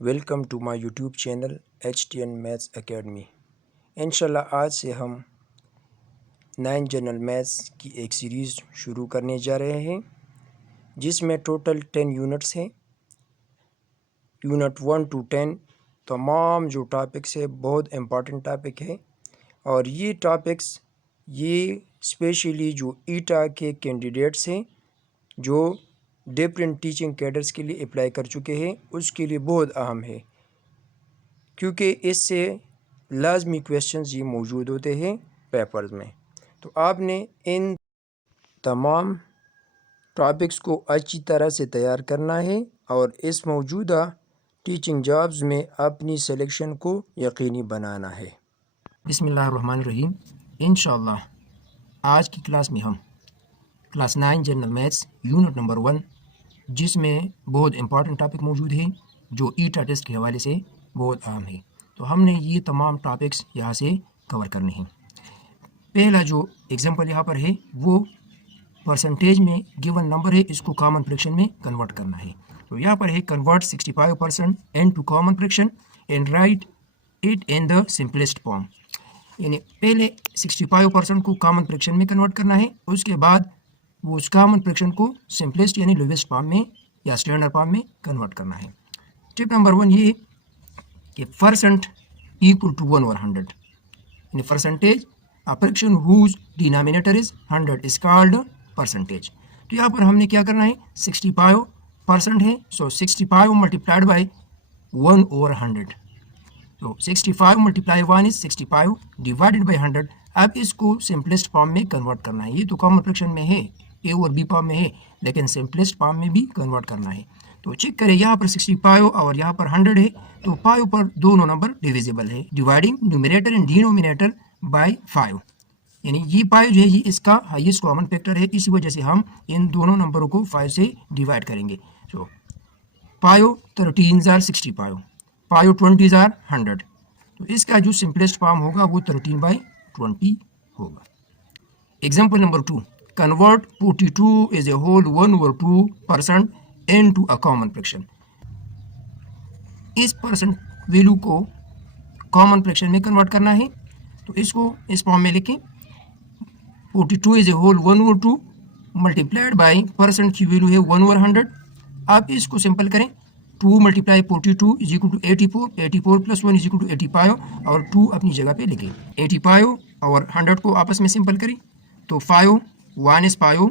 Welcome to my YouTube channel HTN maths academy. इंशाल्लाह आज से हम 9 जनरल मैथ्स की एक सीरीज़ शुरू करने जा रहे हैं जिसमें टोटल 10 यूनिट्स हैं। यूनिट 1 to 10 तमाम जो टॉपिक्स है बहुत इम्पॉर्टेंट टॉपिक है और ये टॉपिक्स ये स्पेशली जो ईटा के कैंडिडेट्स हैं जो डिफरेंट टीचिंग कैडर्स के लिए अप्लाई कर चुके हैं उसके लिए बहुत अहम है, क्योंकि इससे लाजमी क्वेश्चंस ये मौजूद होते हैं पेपर्स में। तो आपने इन तमाम टॉपिक्स को अच्छी तरह से तैयार करना है और इस मौजूदा टीचिंग जॉब्स में अपनी सिलेक्शन को यकीनी बनाना है। बिस्मिल्लाहिर्रहमानिर्रहीम। इंशाअल्लाह आज की क्लास में हम class 9 general maths unit number 1 जिसमें बहुत इंपॉर्टेंट टॉपिक मौजूद है जो ईटा टेस्ट के हवाले से बहुत अहम है, तो हमने ये तमाम टॉपिक्स यहाँ से कवर करने हैं। पहला जो एग्जांपल यहाँ पर है वो परसेंटेज में गिवन नंबर है, इसको कॉमन फ्रैक्शन में कन्वर्ट करना है। तो यहाँ पर है convert 65% into common fraction and right it in the simplest form. यानी पहले 65% को कॉमन फ्रैक्शन में कन्वर्ट करना है, उसके बाद वो उस कॉमन फ्रैक्शन को सिंपलेस्ट यानी लोवेस्ट फॉर्म में या स्टैंडर्ड फॉर्म में कन्वर्ट करना है। टिप नंबर 1 ये कि परसेंट इक्वल टू 1/100 यानी percentage a fraction whose denominator is 100 is called percentage. तो यहाँ पर हमने क्या करना है, 65% है, सो 65 मल्टीप्लाइड बाई 1/100। तो 65 मल्टीप्लाई 1 इज 65 डिवाइडेड बाई 100। अब इसको सिंपलेस्ट फॉर्म में कन्वर्ट करना है। ये तो कॉमन फ्रैक्शन में है, ए और बी फॉर्म में है, लेकिन सिंपलेस्ट फॉर्म में भी कन्वर्ट करना है। तो चेक करें, यहाँ पर 65 और यहाँ पर 100 है, तो 5 पर दोनों नंबर डिविजिबल है। Dividing numerator and denominator by 5, यानी ये 5 जो है ये इसका हाईएस्ट कॉमन फैक्टर है, इसी वजह से हम इन दोनों नंबरों को 5 से डिवाइड करेंगे। तो 5 13 जार 65, 5 20 जार 100। तो इसका जो सिंपलेस्ट फॉर्म होगा वो 13/20 होगा। Example number 2, convert 42 is a whole 1/2% into a common fraction. इस परसेंट वैल्यू को कॉमन फ्रैक्शन में कन्वर्ट करना है, तो इसको इस फॉर्म में लिखें, 42 is a whole 1/2 multiplied by percent की वैल्यू है 1/100। आप इसको सिंपल करें, 2 multiply 42 is equal to 84, 84 plus 1 is equal to 85 और 2 अपनी जगह पे लिखें। 85 और 100 को आपस में सिंपल करें, तो 5 1 इज 5,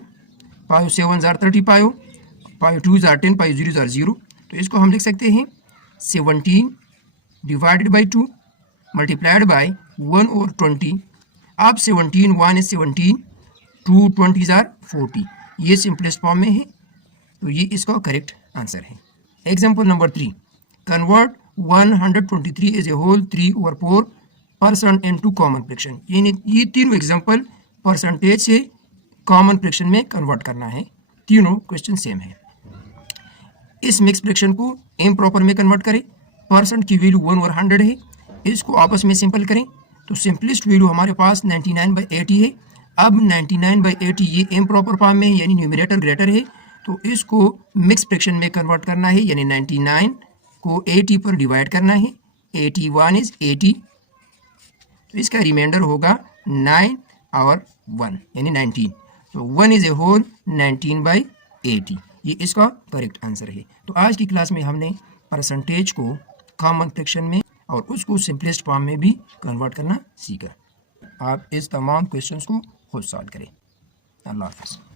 5 7 जार 35, 5 2 जार 10, 5 0 जार 0। तो इसको हम लिख सकते हैं 17 डिवाइडेड बाई 2 मल्टीप्लाइड बाई 1 और 20। अब 17 1 इज 17, 2 20 जार 40। ये सिंपलेस्ट फॉर्म में है, तो ये इसका करेक्ट आंसर है। Example number 3, convert 123 is a whole 3/4% into common fraction. यानी ये तीनों एग्जाम्पल परसेंटेज से कॉमन फ्रैक्शन में कन्वर्ट करना है, तीनों क्वेश्चन सेम है। इस मिक्स फ्रैक्शन को इम्प्रॉपर में कन्वर्ट करें, परसेंट की वैल्यू 1/100 है, इसको आपस में सिंपल करें, तो सिंपलेस्ट वैल्यू हमारे पास 99/80 है। अब 99/80 ये इम्प्रॉपर फॉर्म में है, यानी न्यूमरेटर ग्रेटर है, तो इसको मिक्स फ्रैक्शन में कन्वर्ट करना है, यानी 99 को 80 पर डिवाइड करना है, 81 इज 80, तो इसका रिमाइंडर होगा 9 और 1 यानी 19। तो 1 इज ए होल 19/80, ये इसका करेक्ट आंसर है। तो आज की क्लास में हमने परसेंटेज को कॉमन फ्रैक्शन में और उसको सिंपलेस्ट फॉर्म में भी कन्वर्ट करना सीखा। आप इस तमाम क्वेश्चंस को खुद सॉल्व करें। अल्लाह हाफ़िज़।